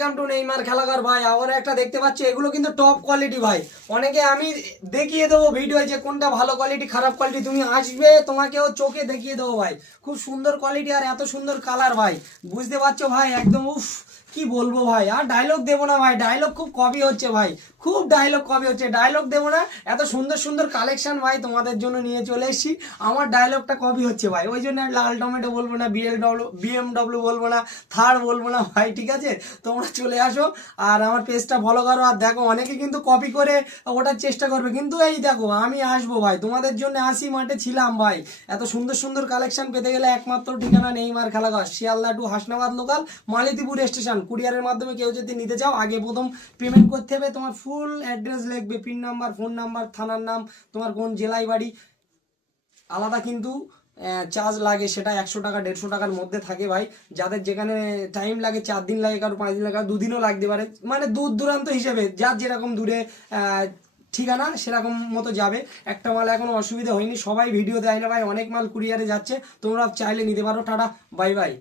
Welcome to Neymar খেলাঘর ভাই। আবার একটা দেখতে পাচ্ছ, এগুলো কিন্তু টপ কোয়ালিটি ভাই। অনেকে আমি দেখিয়ে দেবো ভিডিও যে কোনটা ভালো কোয়ালিটি খারাপ কোয়ালিটি, তুমি আসবে তোমাকেও চোখে দেখিয়ে দেবো ভাই। খুব সুন্দর কোয়ালিটি আর এত সুন্দর কালার ভাই, বুঝতে পারছো ভাই? একদম উফ, কি বলবো ভাই। আর ডায়লগ দেবো না ভাই, ডায়লগ খুব কপি হচ্ছে ভাই, খুব ডায়লগ কপি হচ্ছে, ডায়লগ দেবো না। এত সুন্দর সুন্দর কালেকশন ভাই তোমাদের জন্য নিয়ে চলে এসেছি, আমার ডায়লগটা কপি হচ্ছে ভাই, ওই জন্য লাল টমেটো বলবো না, বিএমডব্লিউ বলবো না, থার বলবো না ভাই, ঠিক আছে? তোমরা চলে আসো আর আমার পেজটা ফলো করো। আর দেখো, অনেকে কিন্তু কপি করে ওঠার চেষ্টা করবে, কিন্তু এই দেখো আমি আসবো ভাই তোমাদের জন্য, আসি মাঠে ছিলাম ভাই। এত সুন্দর সুন্দর কালেকশন পেতে গেলে একমাত্র ঠিকানা নেইমার খেলাঘর, Sealdah to Hasnabad local, Malatipur station. কুরিয়ারের মাধ্যমে কেউ যদি নিতে চাও, আগে প্রথম পেমেন্ট করতে হবে, তোমার ফুল অ্যাড্রেস লিখবে, পিন নাম্বার, ফোন নাম্বার, থানার নাম, তোমার কোন জেলায় বাড়ি, আলাদা কিন্তু চার্জ লাগে, সেটা 100 টাকা 150 টাকার মধ্যে থাকে ভাই। যাদের যেখানে টাইম লাগে, 4 দিন লাগে, কারো 5 দিন লাগে, 2 দিনও লাগতে পারে, মানে দূর দূরান্ত হিসেবে যার যেরকম দূরে ঠিকানা সেরকম মতো যাবে। একটা মাল এখনো অসুবিধা হয়নি, সবাই ভিডিও দেয় না ভাই, অনেক মাল কুরিয়ারে যাচ্ছে, তোমরা চাইলে নিতে পারো। Tata, bye bye.